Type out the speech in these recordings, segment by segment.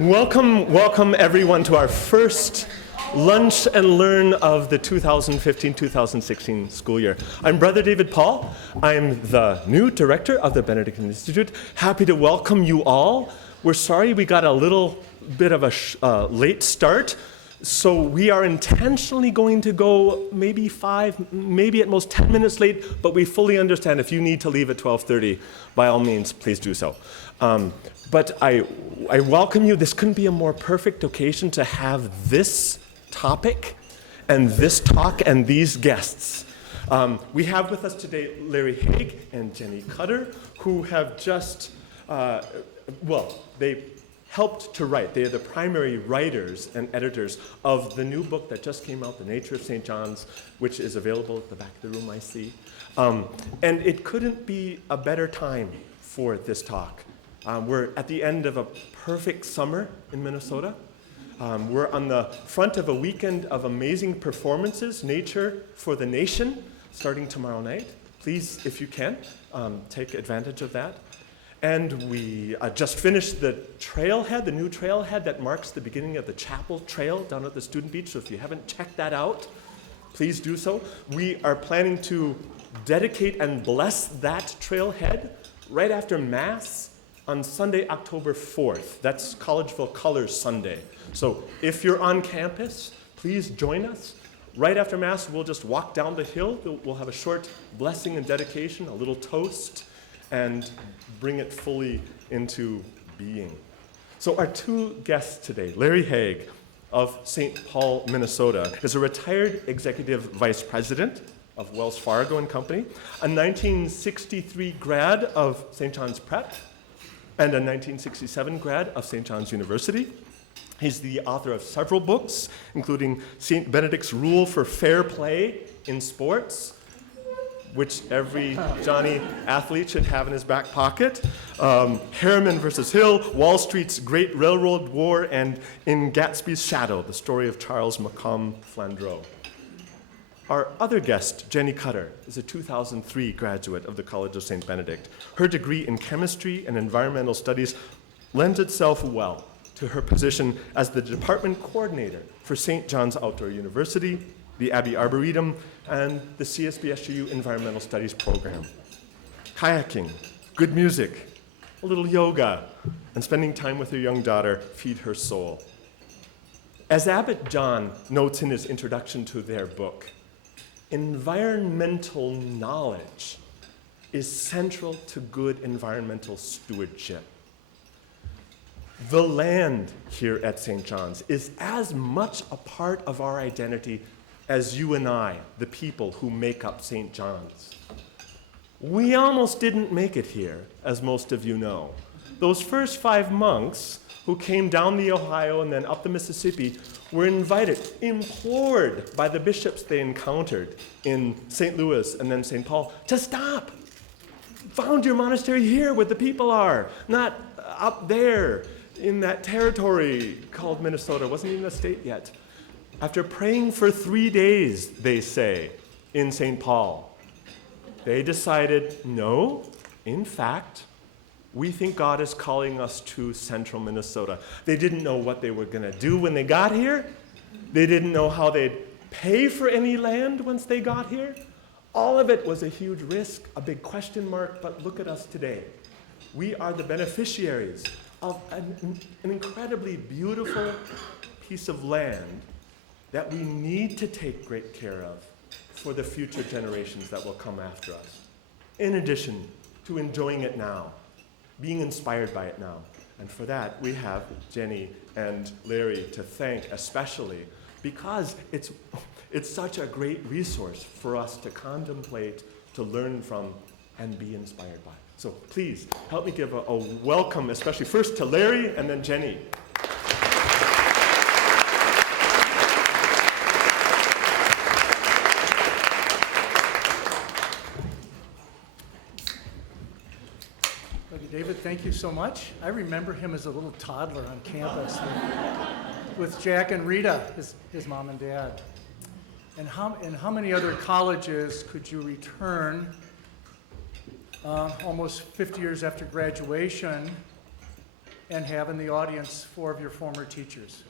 Welcome everyone to our first Lunch and Learn of the 2015-2016 school year. I'm Brother David Paul. I'm the new director of the Benedict Institute. Happy to welcome you all. We're sorry we got a little bit of a late start, so we are intentionally going to go maybe 5, maybe at most 10 minutes late, but we fully understand if you need to leave at 12:30, by all means, please do so. But I welcome you. This couldn't be a more perfect occasion to have this topic and this talk and these guests. We have with us today Larry Haig and Jenny Cutter, who have just, they helped to write. They are the primary writers and editors of the new book that just came out, The Nature of St. John's, which is available at the back of the room, I see. And it couldn't be a better time for this talk. We're at the end of a perfect summer in Minnesota. We're on the front of a weekend of amazing performances, Nature for the Nation, starting tomorrow night. Please, if you can, take advantage of that. And we just finished the trailhead, the new trailhead that marks the beginning of the Chapel Trail down at the Student Beach. So if you haven't checked that out, please do so. We are planning to dedicate and bless that trailhead right after Mass on Sunday, October 4th. That's Collegeville Colors Sunday. So if you're on campus, please join us. Right after Mass, we'll just walk down the hill. We'll have a short blessing and dedication, a little toast, and bring it fully into being. So our two guests today, Larry Haig of St. Paul, Minnesota, is a retired executive vice president of Wells Fargo and Company, a 1963 grad of St. John's Prep, and a 1967 grad of St. John's University. He's the author of several books, including St. Benedict's Rule for Fair Play in Sports, which every Johnny athlete should have in his back pocket, Harriman versus Hill, Wall Street's Great Railroad War, and In Gatsby's Shadow, the story of Charles Macomb Flandreau. Our other guest, Jenny Cutter, is a 2003 graduate of the College of St. Benedict. Her degree in chemistry and environmental studies lends itself well to her position as the department coordinator for St. John's Outdoor University, the Abbey Arboretum, and the CSBSU Environmental Studies program. Kayaking, good music, a little yoga, and spending time with her young daughter feed her soul. As Abbot John notes in his introduction to their book, environmental knowledge is central to good environmental stewardship. The land here at St. John's is as much a part of our identity as you and I, the people who make up St. John's. We almost didn't make it here, as most of you know. Those first 5 monks who came down the Ohio and then up the Mississippi were invited, implored by the bishops they encountered in St. Louis and then St. Paul to stop. Found your monastery here where the people are, not up there in that territory called Minnesota. Wasn't even a state yet. After praying for 3 days, they say, in St. Paul, they decided, no, in fact, we think God is calling us to central Minnesota. They didn't know what they were going to do when they got here. They didn't know how they'd pay for any land once they got here. All of it was a huge risk, a big question mark, but look at us today. We are the beneficiaries of an incredibly beautiful piece of land that we need to take great care of for the future generations that will come after us, in addition to enjoying it now, being inspired by it now. And for that, we have Jenny and Larry to thank especially, because it's such a great resource for us to contemplate, to learn from, and be inspired by. So please, help me give a welcome, especially first to Larry and then Jenny. David, thank you so much. I remember him as a little toddler on campus with Jack and Rita, his mom and dad. And how many other colleges could you return almost 50 years after graduation and have in the audience 4 of your former teachers.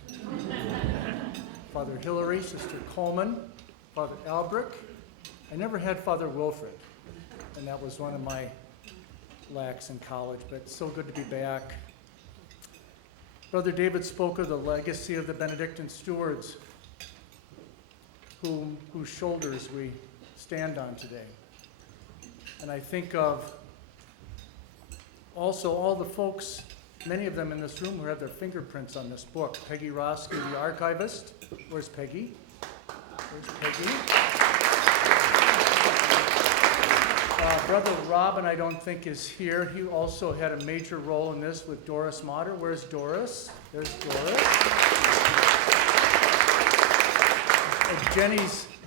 Father Hillary, Sister Coleman, Father Albrecht. I never had Father Wilfred, and that was one of my lacks in college, but it's so good to be back. Brother David spoke of the legacy of the Benedictine stewards, whose shoulders we stand on today. And I think of also all the folks, many of them in this room, who have their fingerprints on this book. Peggy Roski, the archivist. Where's Peggy? Where's Peggy? Brother Robin, I don't think, is here. He also had a major role in this with Doris Motter. Where's Doris? There's Doris.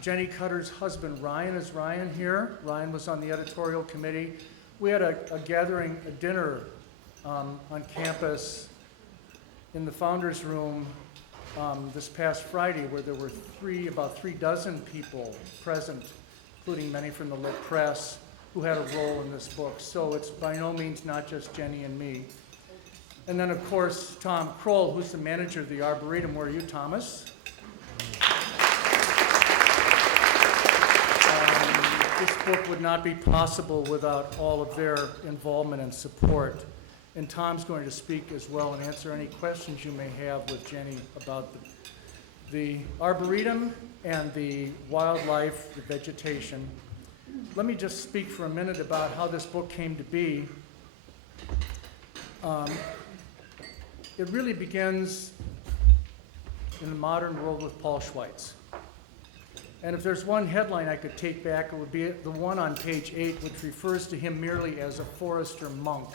Jenny Cutter's husband, Ryan. Is Ryan here? Ryan was on the editorial committee. We had a gathering, a dinner on campus in the founder's room this past Friday, where there were about 3 dozen people present, including many from the Lit Press, who had a role in this book. So it's by no means not just Jenny and me. And then, of course, Tom Kroll, who's the manager of the Arboretum. Where are you, Thomas? This book would not be possible without all of their involvement and support. And Tom's going to speak as well and answer any questions you may have with Jenny about the Arboretum and the wildlife, the vegetation. Let me just speak for a minute about how this book came to be. It really begins in the modern world with Paul Schweitz. And if there's one headline I could take back, it would be the one on page 8, which refers to him merely as a forester monk.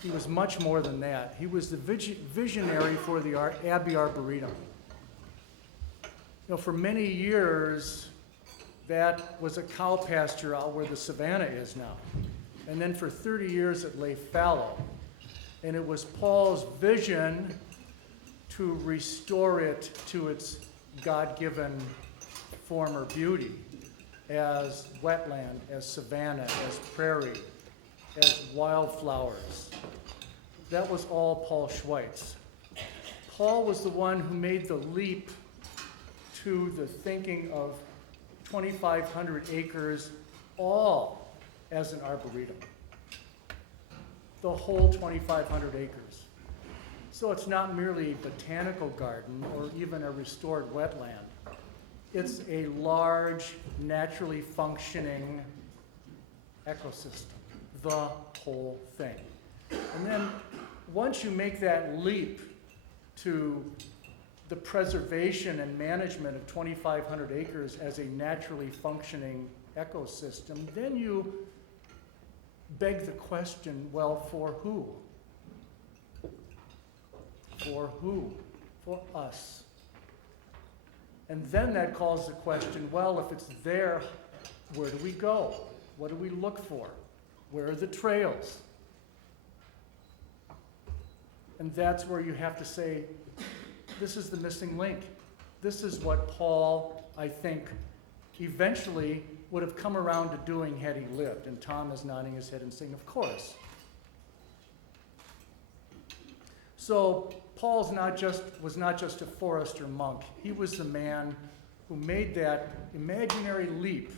He was much more than that. He was the visionary for the Abbey Arboretum. For many years, that was a cow pasture out where the savannah is now. And then for 30 years, it lay fallow. And it was Paul's vision to restore it to its God-given form or beauty as wetland, as savanna, as prairie, as wildflowers. That was all Paul Schweitz. Paul was the one who made the leap to the thinking of 2,500 acres all as an arboretum. The whole 2,500 acres. So it's not merely a botanical garden or even a restored wetland. It's a large, naturally functioning ecosystem, the whole thing. And then once you make that leap to the preservation and management of 2,500 acres as a naturally functioning ecosystem, then you beg the question, well, for who? For who? For us. And then that calls the question, well, if it's there, where do we go? What do we look for? Where are the trails? And that's where you have to say, this is the missing link. This is what Paul, I think, eventually would have come around to doing had he lived. And Tom is nodding his head and saying, of course. So Paul was not just a forester monk. He was the man who made that imaginary leap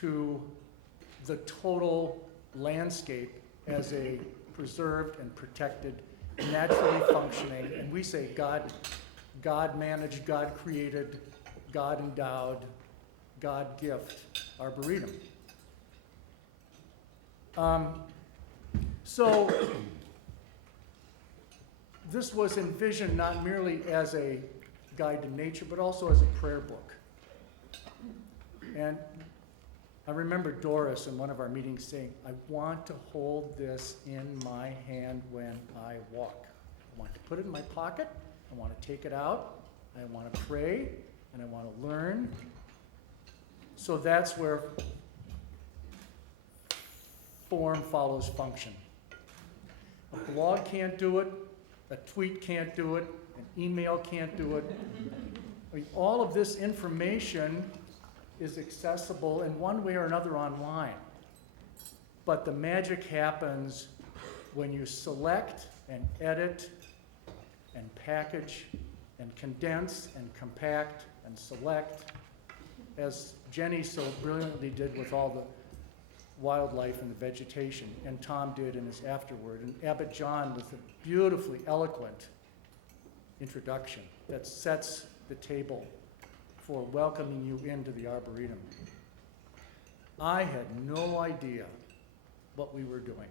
to the total landscape as a preserved and protected, naturally functioning, and we say God managed, God created, God endowed, God gift arboretum. So this was envisioned not merely as a guide to nature, but also as a prayer book. And I remember Doris in one of our meetings saying, I want to hold this in my hand when I walk. I want to put it in my pocket, I want to take it out, I want to pray, and I want to learn. So that's where form follows function. A blog can't do it, a tweet can't do it, an email can't do it. I mean, all of this information is accessible in one way or another online. But the magic happens when you select and edit and package and condense and compact and select, as Jenny so brilliantly did with all the wildlife and the vegetation, and Tom did in his afterword, and Abbot John with a beautifully eloquent introduction that sets the table for welcoming you into the Arboretum. I had no idea what we were doing.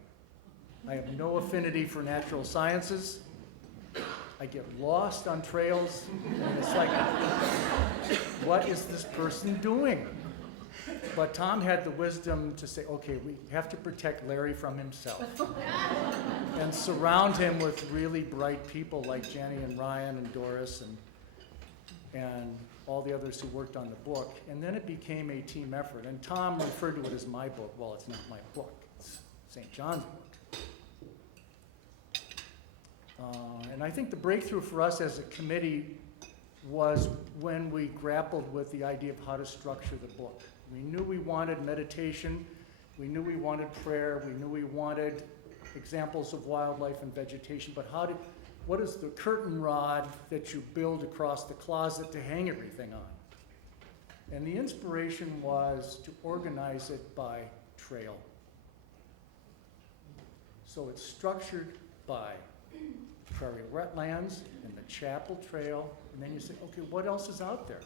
I have no affinity for natural sciences. I get lost on trails, and it's like, what is this person doing? But Tom had the wisdom to say, okay, we have to protect Larry from himself and surround him with really bright people like Jenny and Ryan and Doris and all the others who worked on the book. And then it became a team effort. And Tom referred to it as my book. Well, it's not my book. It's St. John's book. And I think the breakthrough for us as a committee was when we grappled with the idea of how to structure the book. We knew we wanted meditation, we knew we wanted prayer, we knew we wanted examples of wildlife and vegetation, but what is the curtain rod that you build across the closet to hang everything on? And the inspiration was to organize it by trail. So it's structured by prairie wetlands and the Chapel Trail, and then you say, okay, what else is out there?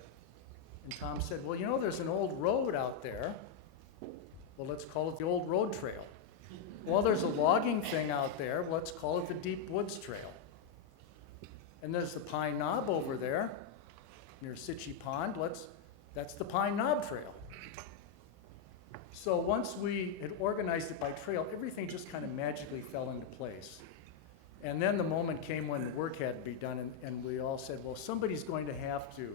And Tom said, well, you know, there's an old road out there. Well, let's call it the Old Road Trail. Well, there's a logging thing out there. Let's call it the Deep Woods Trail. And there's the Pine Knob over there near Sitchie Pond. That's the Pine Knob Trail. So once we had organized it by trail, everything just kind of magically fell into place. And then the moment came when the work had to be done, and we all said, well, somebody's going to have to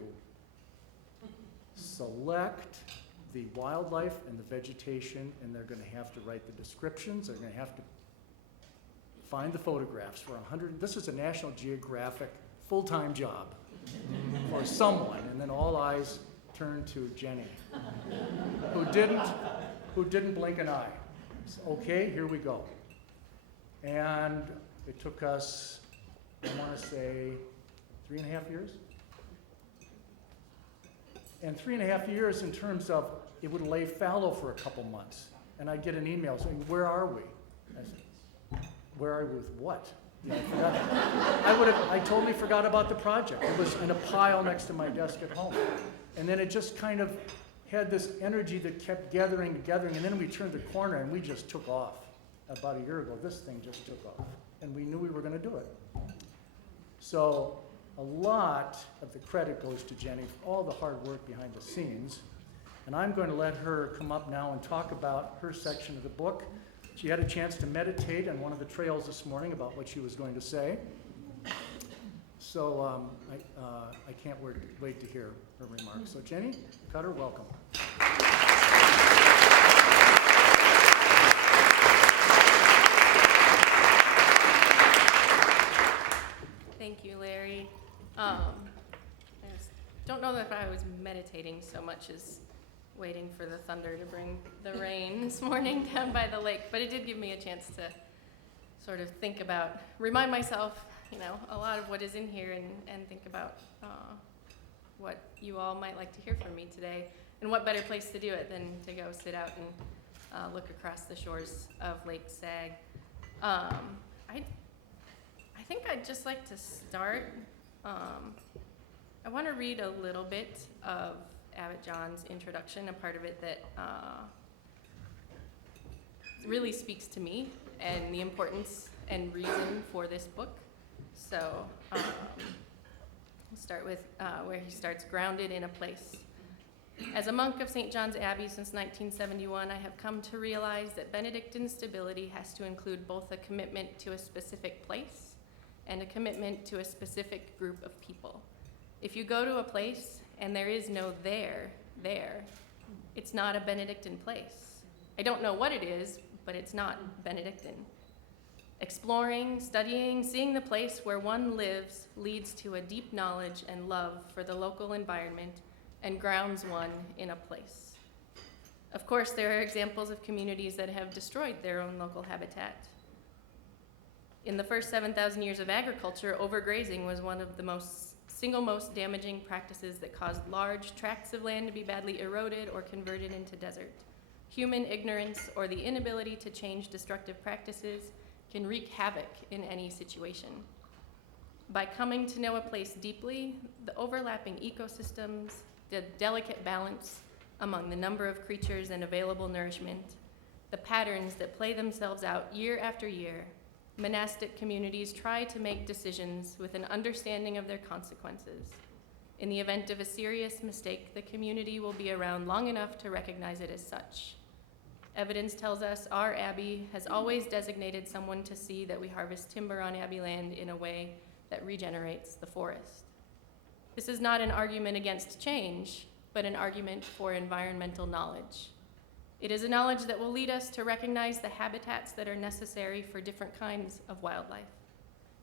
select the wildlife and the vegetation, and they're going to have to write the descriptions, they're going to have to find the photographs for 100. This is a National Geographic full-time job for someone, and then all eyes turned to Jenny, who didn't blink an eye. So, okay, here we go. And it took us, I want to say, 3.5 years? And 3.5 years in terms of it would lay fallow for a couple months. And I'd get an email saying, where are we? I said, where are we with what? You know, I forgot. I totally forgot about the project. It was in a pile next to my desk at home. And then it just kind of had this energy that kept gathering and gathering, and then we turned the corner and we just took off. About a year ago, this thing just took off. And we knew we were going to do it. So a lot of the credit goes to Jenny for all the hard work behind the scenes. And I'm going to let her come up now and talk about her section of the book. She had a chance to meditate on one of the trails this morning about what she was going to say. So I can't wait to hear her remarks. So Jenny Cutter, welcome. Thank you, Larry. I don't know if I was meditating so much as waiting for the thunder to bring the rain this morning down by the lake, but it did give me a chance to sort of think about, remind myself, you know, a lot of what is in here and think about what you all might like to hear from me today. And what better place to do it than to go sit out and look across the shores of Lake Sag. I think I'd just like to start. I want to read a little bit of Abbot John's introduction, a part of it that really speaks to me and the importance and reason for this book. So we'll start with where he starts, grounded in a place. As a monk of St. John's Abbey since 1971, I have come to realize that Benedictine stability has to include both a commitment to a specific place and a commitment to a specific group of people. If you go to a place and there is no there, it's not a Benedictine place. I don't know what it is, but it's not Benedictine. Exploring, studying, seeing the place where one lives leads to a deep knowledge and love for the local environment and grounds one in a place. Of course, there are examples of communities that have destroyed their own local habitat. In the first 7,000 years of agriculture, overgrazing was one of the single most damaging practices that caused large tracts of land to be badly eroded or converted into desert. Human ignorance or the inability to change destructive practices can wreak havoc in any situation. By coming to know a place deeply, the overlapping ecosystems, the delicate balance among the number of creatures and available nourishment, the patterns that play themselves out year after year, monastic communities try to make decisions with an understanding of their consequences. In the event of a serious mistake, the community will be around long enough to recognize it as such. Evidence tells us our abbey has always designated someone to see that we harvest timber on abbey land in a way that regenerates the forest. This is not an argument against change, but an argument for environmental knowledge. It is a knowledge that will lead us to recognize the habitats that are necessary for different kinds of wildlife.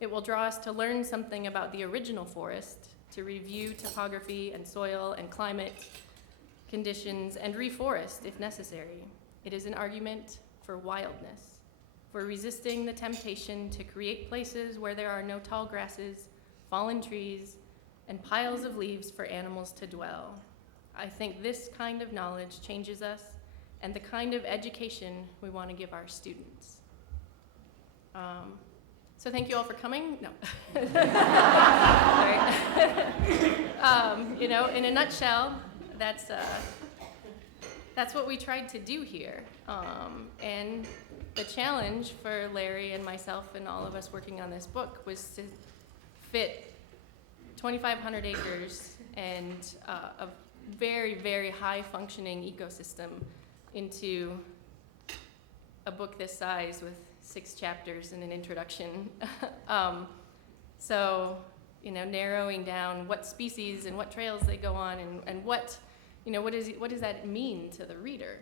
It will draw us to learn something about the original forest, to review topography and soil and climate conditions and reforest if necessary. It is an argument for wildness, for resisting the temptation to create places where there are no tall grasses, fallen trees, and piles of leaves for animals to dwell. I think this kind of knowledge changes us and the kind of education we want to give our students. So thank you all for coming. No. Sorry. In a nutshell, that's what we tried to do here. And the challenge for Larry and myself and all of us working on this book was to fit 2,500 acres and a very, very high functioning ecosystem into a book this size with 6 chapters and an introduction. Narrowing down what species and what trails they go on and what does that mean to the reader?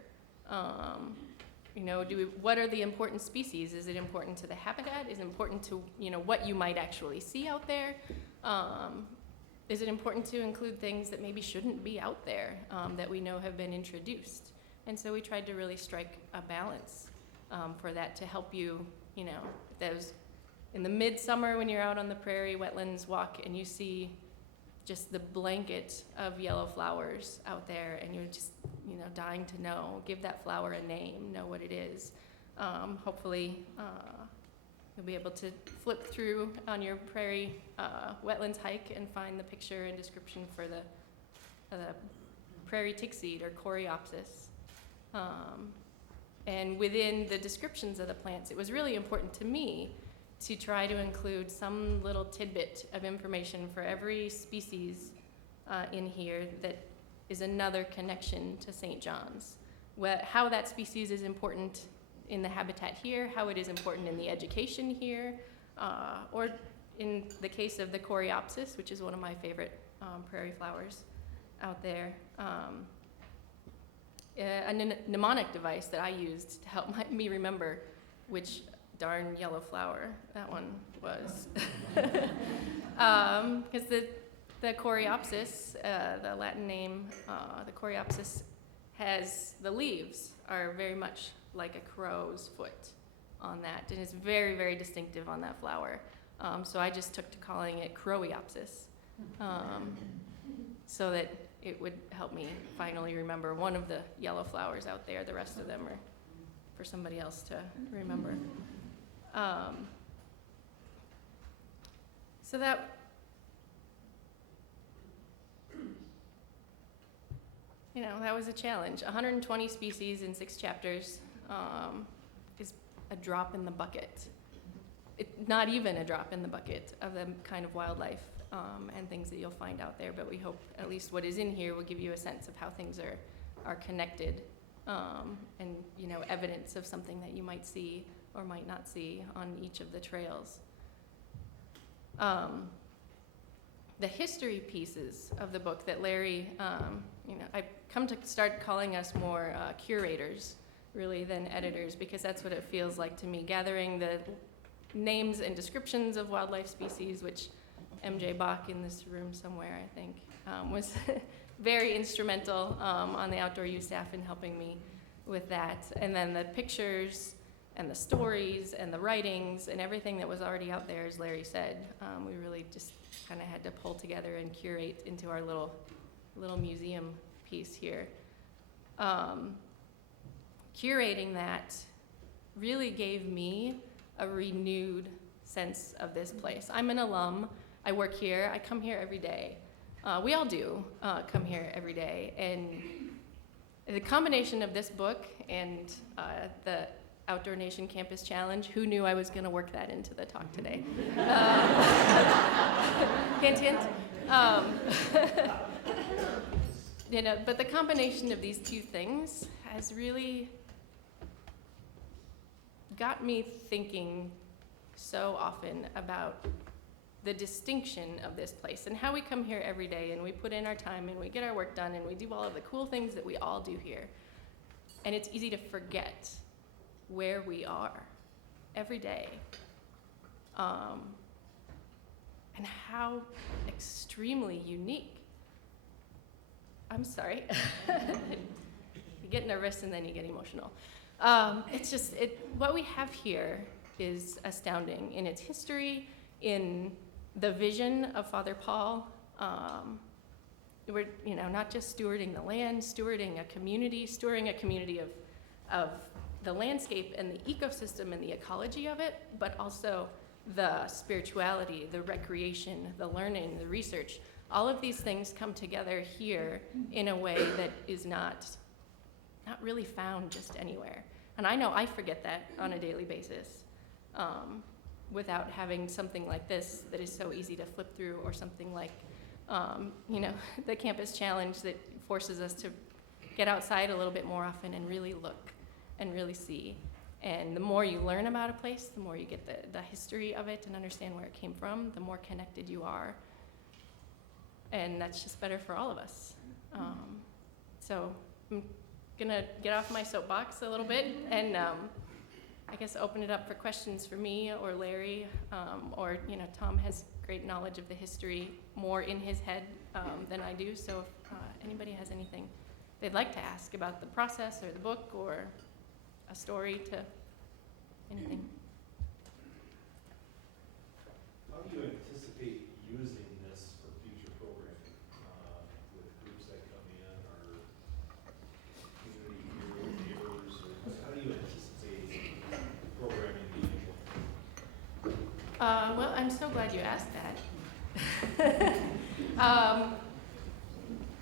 What are the important species? Is it important to the habitat? Is it important to, what you might actually see out there? Is it important to include things that maybe shouldn't be out there that we know have been introduced? And so we tried to really strike a balance for that to help you, those in the midsummer when you're out on the prairie wetlands walk and you see just the blanket of yellow flowers out there and you're just, dying to know, give that flower a name, know what it is. Hopefully, you'll be able to flip through on your prairie wetlands hike and find the picture and description for the prairie tickseed or coreopsis. And within the descriptions of the plants, it was really important to me to try to include some little tidbit of information for every species in here that is another connection to St. John's. How that species is important in the habitat here, how it is important in the education here, or in the case of the coreopsis, which is one of my favorite prairie flowers out there. A mnemonic device that I used to help me remember which darn yellow flower that one was. Because the coreopsis, the Latin name, the coreopsis has, the leaves are very much like a crow's foot on that, and it's very, very distinctive on that flower. So I just took to calling it croweopsis, so that it would help me finally remember one of the yellow flowers out there. The rest of them are for somebody else to remember. So that, that was a challenge. 120 species in 6 chapters is a drop in the bucket. Not even a drop in the bucket of the kind of wildlife and things that you'll find out there, but we hope at least what is in here will give you a sense of how things are connected and evidence of something that you might see or might not see on each of the trails. The history pieces of the book that Larry, I've come to start calling us more curators, really, than editors, because that's what it feels like to me, gathering the names and descriptions of wildlife species, which MJ Bach in this room somewhere, I think, was very instrumental on the outdoor use staff in helping me with that. And then the pictures and the stories and the writings and everything that was already out there, as Larry said. We really just kind of had to pull together and curate into our little museum piece here. Curating that really gave me a renewed sense of this place. I'm an alum. I work here. I come here every day. We all do come here every day. And the combination of this book and the Outdoor Nation Campus Challenge, who knew I was going to work that into the talk today? Hint, hint. But the combination of these two things has really got me thinking so often about the distinction of this place and how we come here every day and we put in our time and we get our work done and we do all of the cool things that we all do here. And it's easy to forget where we are every day, and how extremely unique. I'm sorry. You get nervous and then you get emotional. It's just, what we have here is astounding in its history, in the vision of Father Paul. We're, not just stewarding the land, stewarding a community of the landscape and the ecosystem and the ecology of it, but also the spirituality, the recreation, the learning, the research. All of these things come together here in a way that is not really found just anywhere. And I know I forget that on a daily basis, without having something like this that is so easy to flip through, or something like, the Campus Challenge that forces us to get outside a little bit more often and really look and really see. And the more you learn about a place, the more you get the history of it and understand where it came from, the more connected you are. And that's just better for all of us. So I'm gonna get off my soapbox a little bit and I guess open it up for questions for me or Larry, or Tom has great knowledge of the history more in his head than I do. So if anybody has anything they'd like to ask about the process or the book or a story to anything. How do you anticipate using this for future programming with groups that come in, or community neighbors, or how do you anticipate programming being able? Well, I'm so glad you asked that.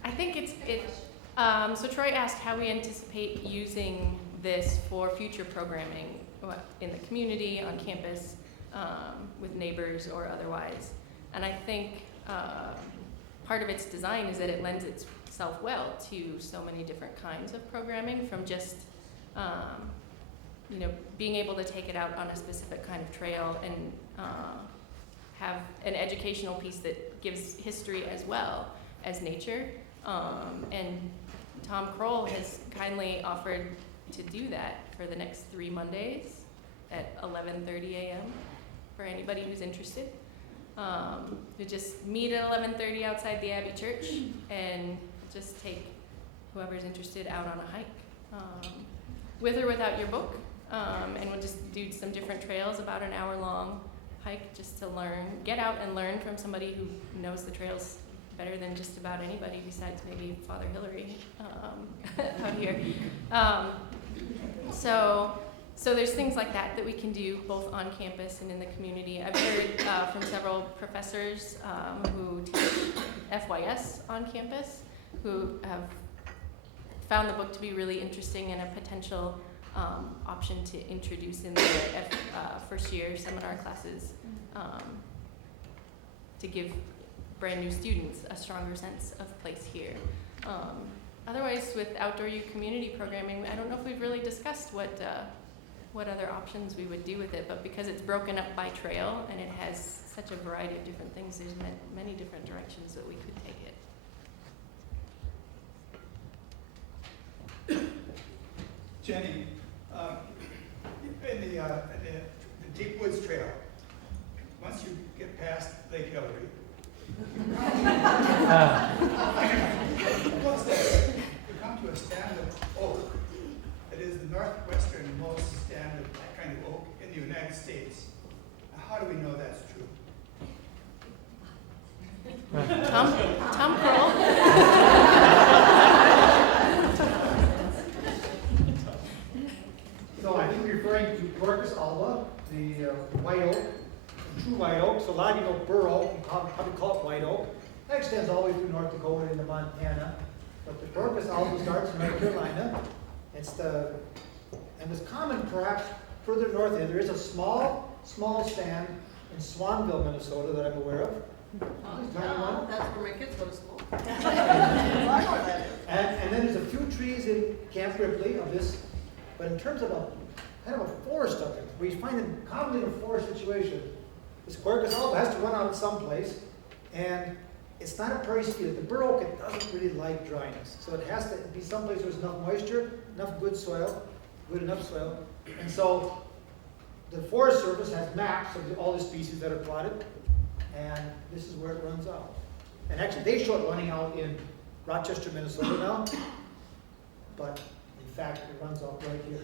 I think so Troy asked how we anticipate using this for future programming in the community, on campus, with neighbors or otherwise. And I think part of its design is that it lends itself well to so many different kinds of programming, from just being able to take it out on a specific kind of trail and have an educational piece that gives history as well as nature. And Tom Kroll has kindly offered to do that for the next 3 Mondays at 11:30 a.m. for anybody who's interested. To just meet at 11:30 outside the Abbey Church and just take whoever's interested out on a hike, with or without your book. And we'll just do some different trails, about an hour-long hike, just to get out and learn from somebody who knows the trails better than just about anybody besides maybe Father Hillary out here. So there's things like that we can do both on campus and in the community. I've heard from several professors who teach FYS on campus who have found the book to be really interesting and a potential option to introduce in their first year seminar classes, to give brand new students a stronger sense of place here. Otherwise, with Outdoor U community programming, I don't know if we've really discussed what other options we would do with it, but because it's broken up by trail and it has such a variety of different things, there's many different directions that we could take it. Jenny, in the Deep Woods Trail, once you get past Lake Hillary, you come to a stand of oak. It is the northwesternmost stand of that kind of Tom Kroll. So I think we're referring to Quercus alba, the white oak, the true white oak. So a lot of you know bur oak, you probably call it white oak. That extends all the way through North Dakota into Montana. But the Quercus alba starts in North Carolina. And it's common perhaps further north there is a small stand in Swanville, Minnesota that I'm aware of. That's where my kids go to school. And then there's a few trees in Camp Ripley of this, but in terms of a kind of a forest up there, we find them commonly in a forest situation. This Quercus alba has to run out someplace, and it's not a prairie cedar. The bur oak, it doesn't really like dryness, so it has to be someplace where there's enough moisture, enough good soil, good enough soil, and so the Forest Service has maps of all the species that are plotted, and this is where it runs out. And actually, they show it running out in Rochester, Minnesota now, but in fact, it runs out right here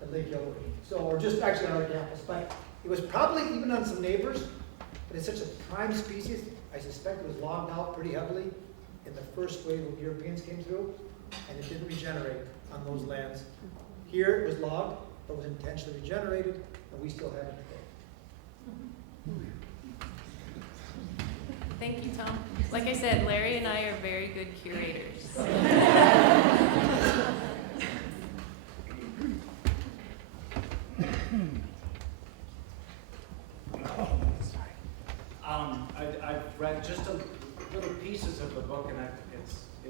at Lake Yellowknife. So, or just actually on our campus, but it was probably even on some neighbors, but it's such a prime species, I suspect it was logged out pretty heavily in the first wave of Europeans came through, and it didn't regenerate on those lands. Here it was logged, but was intentionally regenerated, and we still have it today. Thank you, Tom. Like I said, Larry and I are very good curators. I've read just little pieces of the book, and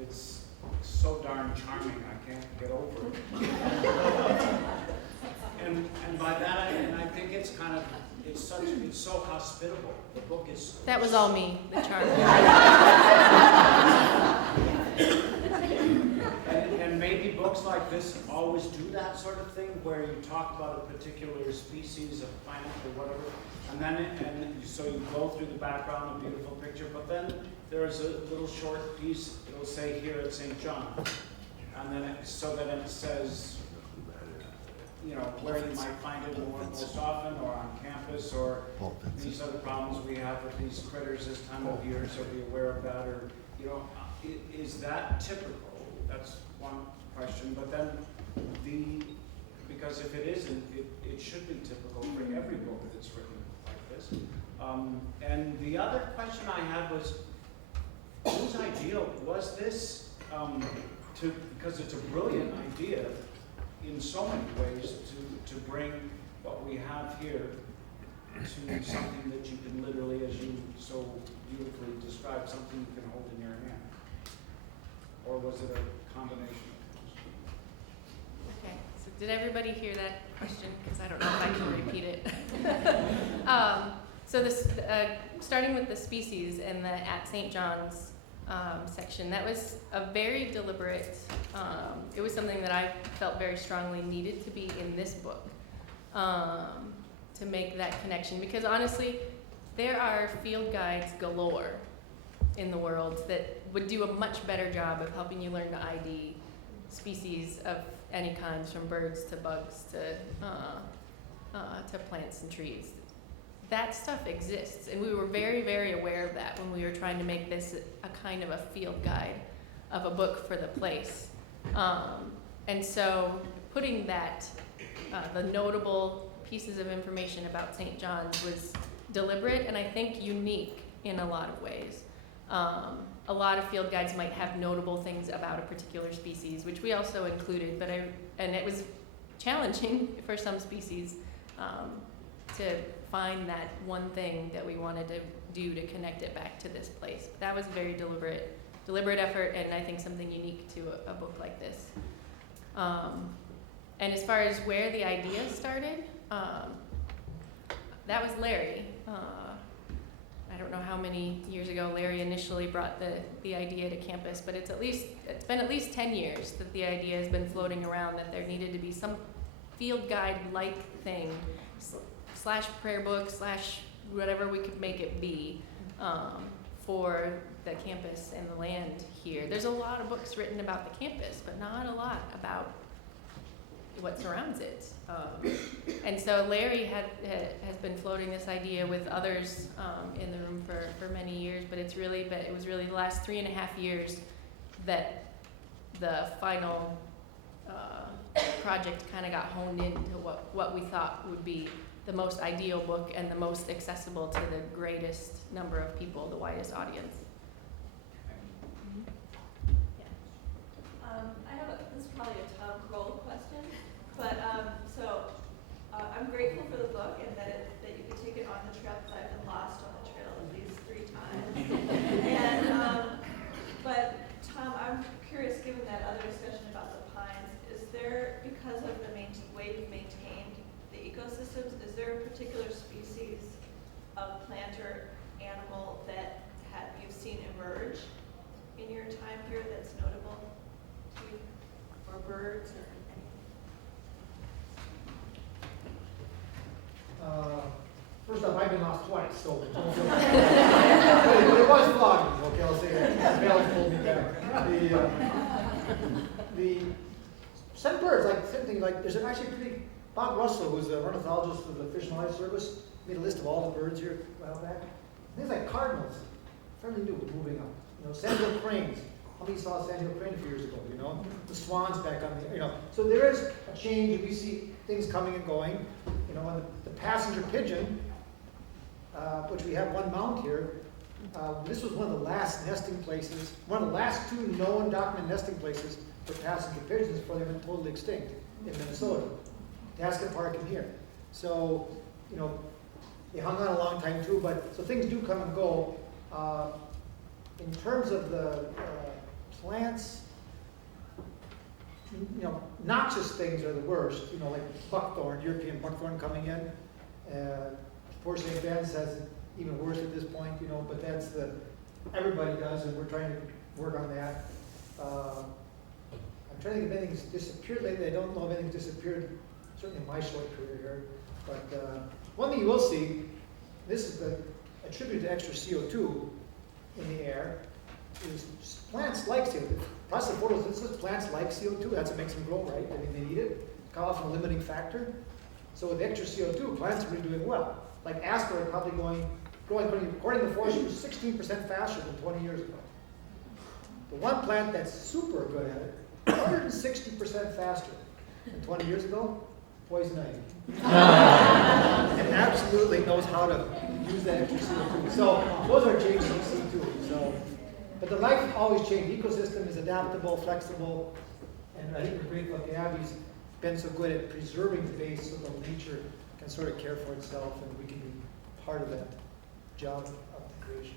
it's so darn charming. I can't get over it. and by that, I think it's kind of it's so hospitable. The book is. That was all me, the charm. And maybe books like this always do that sort of thing, where you talk about a particular species of plant or whatever, so you go through the background, a beautiful picture, but then there's a little short piece. It'll say here at St. John, and then so that it says, you know, where you might find it most often, or on campus, or these other problems we have with these critters this time of year, so be aware of that, or, you know, is that typical? That's one question, but then because if it isn't, it should be typical for every book that's written like this. And the other question I had was, whose idea was this, because it's a brilliant idea in so many ways to bring what we have here to something that you can literally, as you so beautifully described, something you can hold in your hand? Or was it a combination of things? Okay, so did everybody hear that question? Because I don't know if I can repeat it. So this, starting with the species and the at St. John's section, that was a very deliberate, it was something that I felt very strongly needed to be in this book, to make that connection. Because honestly, there are field guides galore in the world that would do a much better job of helping you learn to ID species of any kinds, from birds to bugs to plants and trees. That stuff exists, and we were very, very aware of that when we were trying to make this a kind of a field guide of a book for the place. And so putting that, the notable pieces of information about St. John's was deliberate and I think unique in a lot of ways. A lot of field guides might have notable things about a particular species, which we also included, and it was challenging for some species to find that one thing that we wanted to do to connect it back to this place. But that was a very deliberate effort, and I think something unique to a book like this. And as far as where the idea started, that was Larry. I don't know how many years ago Larry initially brought the idea to campus, but it's been at least 10 years that the idea has been floating around that there needed to be some field guide-like thing, slash prayer book, slash whatever we could make it be, for the campus and the land here. There's a lot of books written about the campus, but not a lot about what surrounds it. And so Larry has been floating this idea with others in the room for many years, but it was really the last 3.5 years that the final project kind of got honed into what we thought would be the most ideal book and the most accessible to the greatest number of people, the widest audience. This is probably a Tom Kroll question, but I'm grateful for the book and that you could take it on the trail, because I've been lost on the trail at least 3 times. But Tom, I'm curious, given that other discussion about the pines, is there, because of the way you've maintained the ecosystems, is there a particular species of plant or animal that you've seen emerge in your time here that's notable to you, or birds or anything? First off, I've been lost twice, so. But it was flogging, okay, I'll say that. Mel pulled me back. Some birds, like, same thing, like, there's actually Bob Russell, who's an ornithologist for the Fish and Wildlife Service, made a list of all the birds here a while back. Things like cardinals, fairly new, moving up. Sandhill cranes. How many saw a sandhill crane a few years ago, The swans back on the, So there is a change, we see things coming and going. And the passenger pigeon, which we have one mount here, this was one of the last nesting places, one of the last 2 known documented nesting places for passenger pigeons before they went totally extinct in Minnesota. Tasket Park and here. So, they hung on a long time too, so things do come and go. In terms of the plants, noxious things are the worst, like buckthorn, European buckthorn coming in. Poor St. Ben's has it even worse at this point, but that's everybody does, and we're trying to work on that. I'm trying to think if anything's disappeared lately. I don't know if anything's disappeared, certainly in my short career here. But one thing you will see, this is a tribute to extra CO2 in the air, is plants like CO2. Plus the photosynthesis, plants like CO2, that's what makes them grow, right? They need it. It's often a limiting factor. So with extra CO2, plants are really doing well. Like aspen are probably growing, according to the forestry, 16% faster than 20 years ago. The one plant that's super good at it, 160% faster than 20 years ago, poison ivy. And absolutely knows how to use that extra CO2. So those are changes you see too. But the life always changes. The ecosystem is adaptable, flexible, and I think we're grateful that Abby's been so good at preserving the base so that nature can sort of care for itself and we can be part of that job of the creation.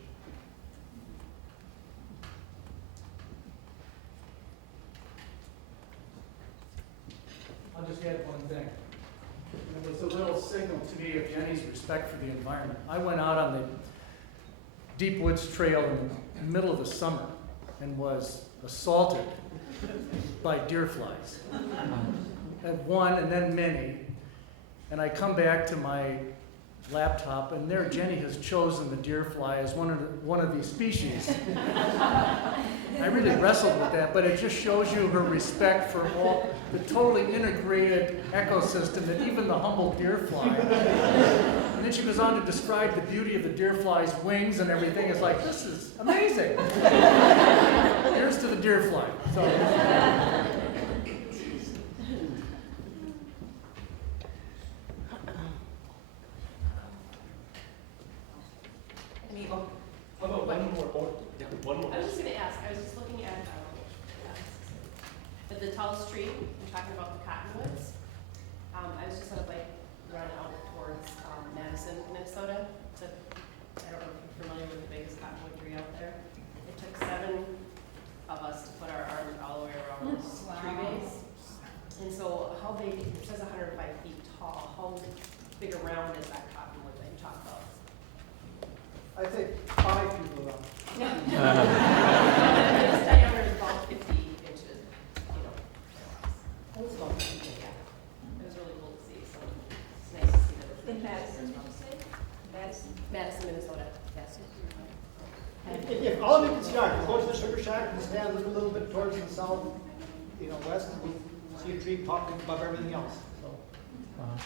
I'll just add one thing. It was a little signal to me of Jenny's respect for the environment. I went out on the Deep Woods Trail in the middle of the summer and was assaulted by deer flies. At one and then many. And I come back to my laptop, and there Jenny has chosen the deer fly as one of these species. I really wrestled with that, but it just shows you her respect for all the totally integrated ecosystem that even the humble deer fly. And then she goes on to describe the beauty of the deer fly's wings and everything. It's like, this is amazing. Here's to the deer fly. So. How about one more? One more. I was just going to ask, I was just looking at the tallest tree, I'm talking about the cottonwoods. I was just on a bike run out towards Madison, Minnesota. I don't know if you're familiar with the biggest cottonwood tree out there. It took 7 of us to put our arms all the way around this tree base. And so how big, it says 105 feet tall, how big around is that cottonwood that you talk about? I think 5 people around. Its diameter is about 50 inches, That's fine. Yeah, it was really cool to see, so it's nice to see that it's. In Madison, did you say? Madison, Minnesota, yes. If all you can see are, go to the sugar shack and stand a little bit towards the south, west, see a tree popping above everything else, so. Uh,